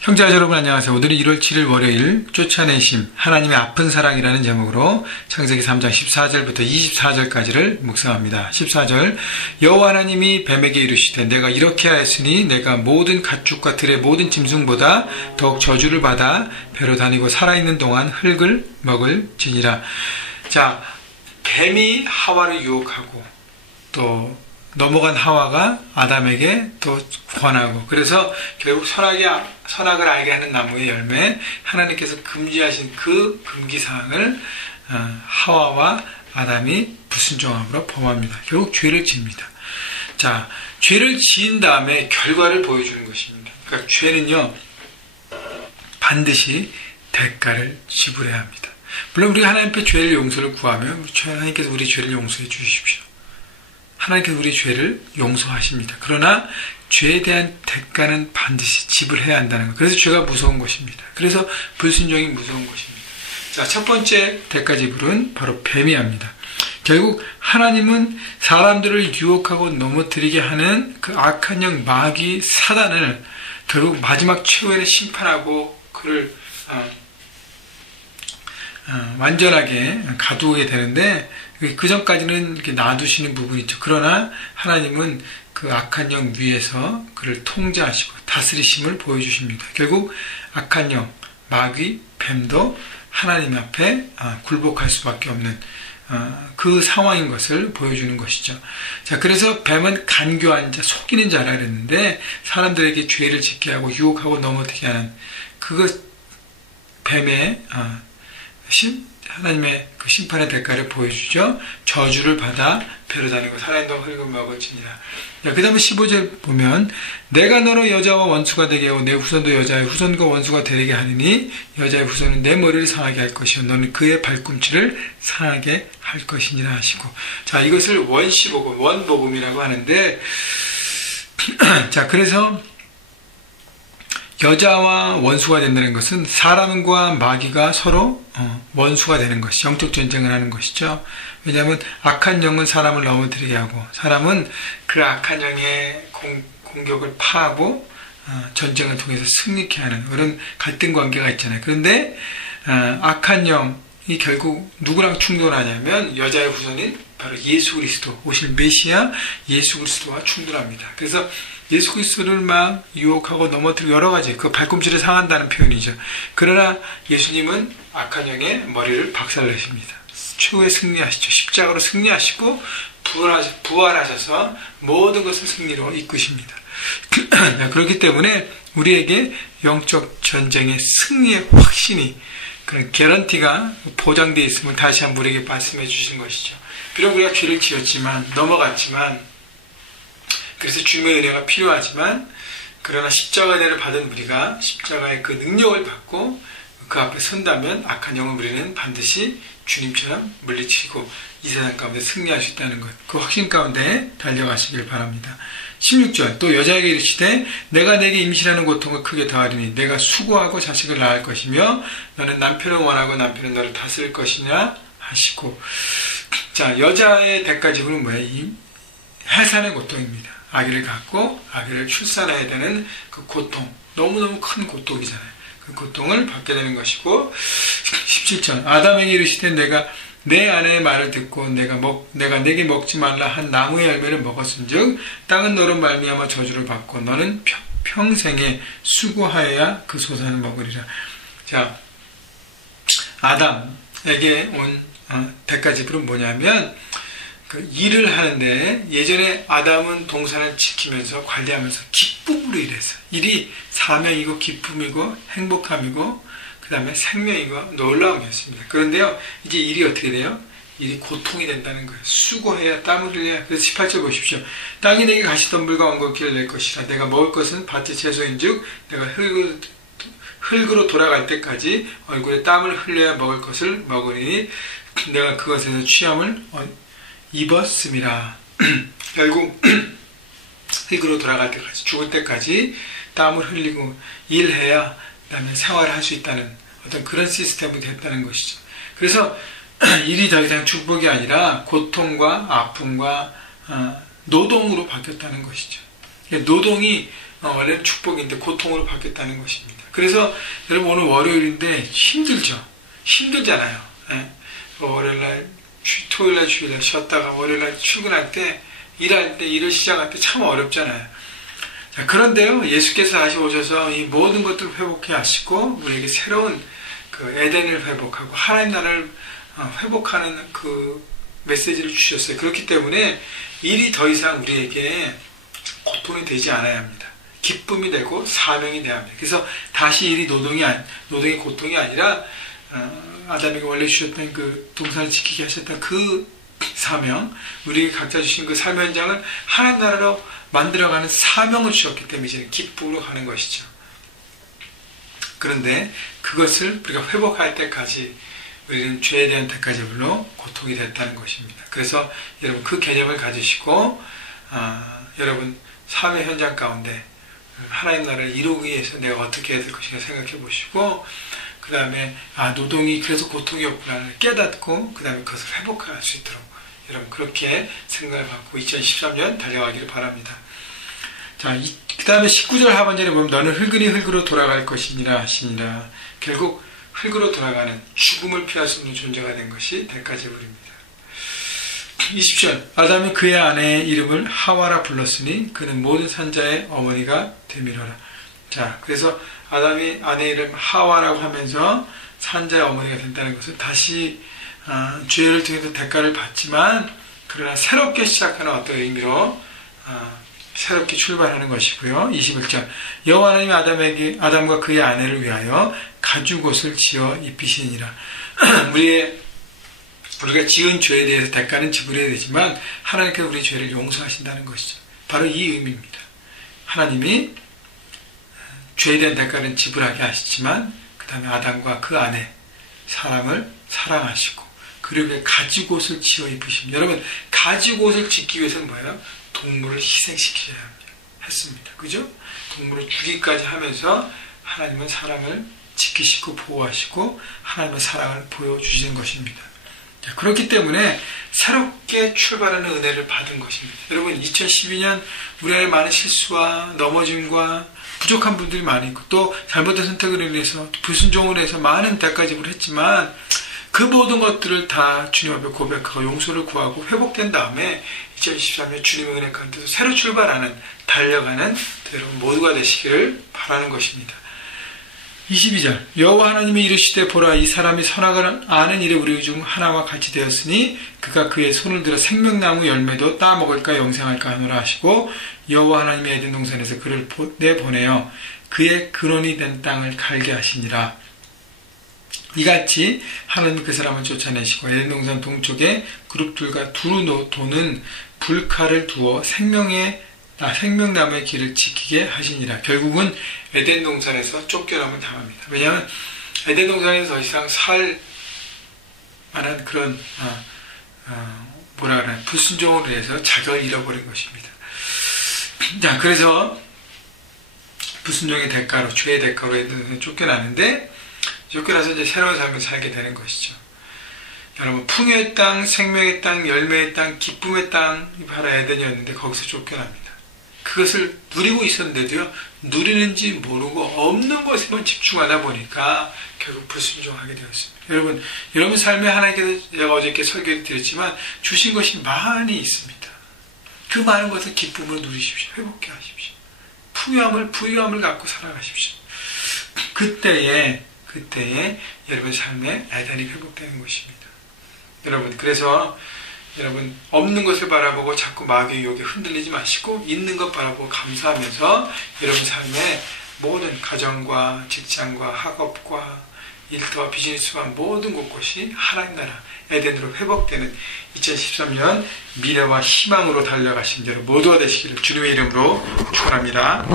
형제자 여러분 안녕하세요. 오늘은 1월 7일 월요일 쫓아내심 하나님의 아픈 사랑이라는 제목으로 창세기 3장 14절부터 24절까지를 묵상합니다. 14절 여호와 하나님이 뱀에게 이르시되 내가 이렇게 하였으니 내가 모든 가축과 들의 모든 짐승보다 더욱 저주를 받아 배로 다니고 살아있는 동안 흙을 먹을지니라. 자, 뱀이 하와를 유혹하고 또 넘어간 하와가 아담에게 또 권하고, 그래서 결국 선악을 알게 하는 나무의 열매, 하나님께서 금지하신 그 금기사항을 하와와 아담이 불순종함으로 범합니다. 결국 죄를 지습니다. 자, 죄를 지은 다음에 결과를 보여주는 것입니다. 그러니까 죄는요 반드시 대가를 지불해야 합니다. 물론 우리가 하나님 앞에 죄를 용서를 구하면 하나님께서 우리 죄를 용서해 주십시오. 하나님께서 우리 죄를 용서하십니다. 그러나 죄에 대한 대가는 반드시 지불해야 한다는 것. 그래서 죄가 무서운 것입니다. 그래서 불순종이 무서운 것입니다. 자, 첫 번째 대가 지불은 바로 뱀이 합니다. 결국 하나님은 사람들을 유혹하고 넘어뜨리게 하는 그 악한 영 마귀 사단을 결국 마지막 최후에는 심판하고 그를 완전하게 가두게 되는데, 그 전까지는 이렇게 놔두시는 부분이 있죠. 그러나 하나님은 그 악한 영 위에서 그를 통제하시고 다스리심을 보여주십니다. 결국 악한 영, 마귀, 뱀도 하나님 앞에 굴복할 수밖에 없는 그 상황인 것을 보여주는 것이죠. 자, 그래서 뱀은 간교한 자, 속이는 자라 그랬는데, 사람들에게 죄를 짓게 하고 유혹하고 넘어뜨게 하는 그것, 뱀의 하나님의 그 심판의 대가를 보여주죠. 저주를 받아 배로 다니고 살아있는 흙을 먹을지니라. 그 다음에 15절 보면 내가 너로 여자와 원수가 되게 하고 내 후손도 여자의 후손과 원수가 되게 하느니 여자의 후손은 내 머리를 상하게 할 것이요 너는 그의 발꿈치를 상하게 할 것이니라 하시고, 자, 이것을 원시복음, 원복음이라고 하는데, 자, 그래서 여자와 원수가 된다는 것은 사람과 마귀가 서로 원수가 되는 것이, 영적 전쟁을 하는 것이죠. 왜냐하면 악한 영은 사람을 넘어뜨리게 하고, 사람은 그 악한 영의 공격을 파하고 전쟁을 통해서 승리케 하는 그런 갈등 관계가 있잖아요. 그런데 악한 영이 결국 누구랑 충돌하냐면 여자의 후손인 바로 예수 그리스도, 오실 메시아 예수 그리스도와 충돌합니다. 그래서 예수 그리스도를 막 유혹하고 넘어뜨리고 여러 가지 그 발꿈치를 상한다는 표현이죠. 그러나 예수님은 악한 영의 머리를 박살내십니다. 최후에 승리하시죠. 십자가로 승리하시고 부활하셔서 모든 것을 승리로 이끄십니다. 그렇기 때문에 우리에게 영적 전쟁의 승리의 확신이, 그런 개런티가 보장되어 있음을 다시 한번 우리에게 말씀해 주신 것이죠. 비록 우리가 죄를 지었지만, 넘어갔지만, 그래서 주님의 은혜가 필요하지만, 그러나 십자가 은혜를 받은 우리가 십자가의 그 능력을 받고 그 앞에 선다면 악한 영을 우리는 반드시 주님처럼 물리치고 이 세상 가운데 승리할 수 있다는 것, 그 확신 가운데 달려가시길 바랍니다. 16절 또 여자에게 이르시되 내가 내게 임신하는 고통을 크게 더하리니 내가 수고하고 자식을 낳을 것이며 너는 남편을 원하고 남편은 너를 다스릴 것이냐 하시고, 자, 여자의 대가 지불은 뭐예요? 이 해산의 고통입니다. 아기를 갖고 아기를 출산해야 되는 그 고통, 너무너무 큰 고통이잖아요. 그 고통을 받게 되는 것이고, 17절 아담에게 이르시되 내가 내 아내의 말을 듣고 내가 내게 먹지 말라 한 나무의 열매를 먹었은즉 땅은 너로 말미암아 저주를 받고 너는 평생에 수고하여야 그 소산을 먹으리라. 자, 아담에게 온 대가 지불은 뭐냐면, 그 일을 하는데, 예전에 아담은 동산을 지키면서 관리하면서 기쁨으로 일했어요. 일이 사명이고 기쁨이고 행복함이고 그 다음에 생명이고 놀라움이었습니다. 그런데요, 이제 일이 어떻게 돼요? 일이 고통이 된다는 거예요. 수고해야 땀을 흘려야. 그래서 18절 보십시오. 땅이 내게 가시덤불과 엉겅퀴를 낼 것이라. 내가 먹을 것은 밭의 채소인즉 내가 흙으로 돌아갈 때까지 얼굴에 땀을 흘려야 먹을 것을 먹으니 내가 그것에서 취함을 입었음이라. 결국 흙으로 돌아갈 때까지, 죽을 때까지 땀을 흘리고 일해야 그다음에 생활을 할 수 있다는 어떤 그런 시스템이 됐다는 것이죠. 그래서 일이 더 이상 축복이 아니라 고통과 아픔과 노동으로 바뀌었다는 것이죠. 노동이 원래는 축복인데 고통으로 바뀌었다는 것입니다. 그래서 여러분 오늘 월요일인데 힘들죠? 힘들잖아요. 예? 월요일날, 토요일날, 주일날 쉬었다가 월요일날 출근할 때, 일할 때, 일을 시작할 때 참 어렵잖아요. 자, 그런데요, 예수께서 다시 오셔서 이 모든 것들을 회복해 하시고 우리에게 새로운 그 에덴을 회복하고 하나님 나라를 회복하는 그 메시지를 주셨어요. 그렇기 때문에 일이 더 이상 우리에게 고통이 되지 않아야 합니다. 기쁨이 되고 사명이 되어야 합니다. 그래서 다시 일이 노동이 고통이 아니라 아담에게 원래 주셨던 그 동산을 지키게 하셨던 그 사명, 우리에게 각자 주신 그 삶의 현장을 하나님 나라로 만들어가는 사명을 주셨기 때문에 이제는 기쁨으로 가는 것이죠. 그런데 그것을 우리가 회복할 때까지 우리는 죄에 대한 대가제물로 고통이 됐다는 것입니다. 그래서 여러분 그 개념을 가지시고 여러분 삶의 현장 가운데 하나님 나라를 이루기 위해서 내가 어떻게 해야 될 것인가 생각해 보시고 그 다음에 노동이 그래서 고통이 없구나를 깨닫고 그 다음에 그것을 회복할 수 있도록 여러분 그렇게 생각을 갖고 2013년 달려가기를 바랍니다. 자, 그 다음에 19절 하반절에 보면 너는 흙이니 흙으로 돌아갈 것이니라 하시니라. 결국 흙으로 돌아가는 죽음을 피할 수 없는 존재가 된 것이 대가제물입니다. 20절 아담이 그의 아내의 이름을 하와라 불렀으니 그는 모든 산자의 어머니가 되밀어라. 자, 그래서 아담이 아내의 이름 하와라고 하면서 산자의 어머니가 된다는 것은 다시 죄를 통해서 대가를 받지만 그러나 새롭게 시작하는 어떤 의미로 새롭게 출발하는 것이고요. 21절 여호와 하나님이 아담과 그의 아내를 위하여 가죽옷을 지어 입히시니라. 우리가 지은 죄에 대해서 대가는 지불해야 되지만 하나님께서 우리 죄를 용서하신다는 것이죠. 바로 이 의미입니다. 하나님이 죄에 대한 대가는 지불하게 하시지만 그 다음에 아담과 그 아내 사람을 사랑하시고 그리고 가죽옷을 지어 입으십니다. 여러분 가죽옷을 짓기 위해서는 뭐예요? 동물을 희생시켜야 했습니다. 그죠? 동물을 죽이기까지 하면서 하나님은 사람을 지키시고 보호하시고 하나님의 사랑을 보여주시는 것입니다. 자, 그렇기 때문에 새롭게 출발하는 은혜를 받은 것입니다. 여러분 2012년 우리 안에 많은 실수와 넘어짐과 부족한 분들이 많이 있고 또 잘못된 선택을 인해서 불순종을 해서 많은 대가지불을 했지만 그 모든 것들을 다 주님 앞에 고백하고 용서를 구하고 회복된 다음에 2023년 주님의 은혜 가운데서 새로 출발하는 달려가는 여러분 모두가 되시기를 바라는 것입니다. 22절 여호와 하나님이 이르시되 보라 이 사람이 선악을 아는 일에 우리 중 하나와 같이 되었으니 그가 그의 손을 들어 생명나무 열매도 따먹을까 영생할까 하노라 하시고 여호와 하나님이 에덴 동산에서 그를 내보내어 그의 근원이 된 땅을 갈게 하시니라. 이같이 하나님 그 사람을 쫓아내시고 에덴 동산 동쪽에 그룹들과 두루 도는 불칼을 두어 생명나무의 길을 지키게 하시니라. 결국은 에덴 동산에서 쫓겨남을 당합니다. 왜냐하면 에덴 동산에서 더 이상 살 만한 그런 불순종으로 해서 자격을 잃어버린 것입니다. 자, 그래서 불순종의 대가로 죄의 대가로 에덴 동산에 쫓겨나는데 쫓겨나서 이제 새로운 삶을 살게 되는 것이죠. 여러분 풍요의 땅, 생명의 땅, 열매의 땅, 기쁨의 땅이 바로 에덴이었는데 거기서 쫓겨납니다. 그것을 누리고 있었는데도요, 누리는지 모르고 없는 것에만 집중하다 보니까 결국 불순종하게 되었습니다. 여러분 삶에 하나님께서 제가 어저께 설교를 드렸지만 주신 것이 많이 있습니다. 그 많은 것을 기쁨으로 누리십시오. 회복해 하십시오. 부유함을 갖고 살아가십시오. 그때에 여러분 삶에 에덴이 회복되는 것입니다. 여러분 그래서 여러분 없는 것을 바라보고 자꾸 마귀의 유혹에 흔들리지 마시고 있는 것 바라보고 감사하면서 여러분 삶의 모든 가정과 직장과 학업과 일터와 비즈니스와 모든 곳곳이 하나님 나라 에덴으로 회복되는 2013년 미래와 희망으로 달려가신 여러분 모두가 되시기를 주님의 이름으로 축원합니다.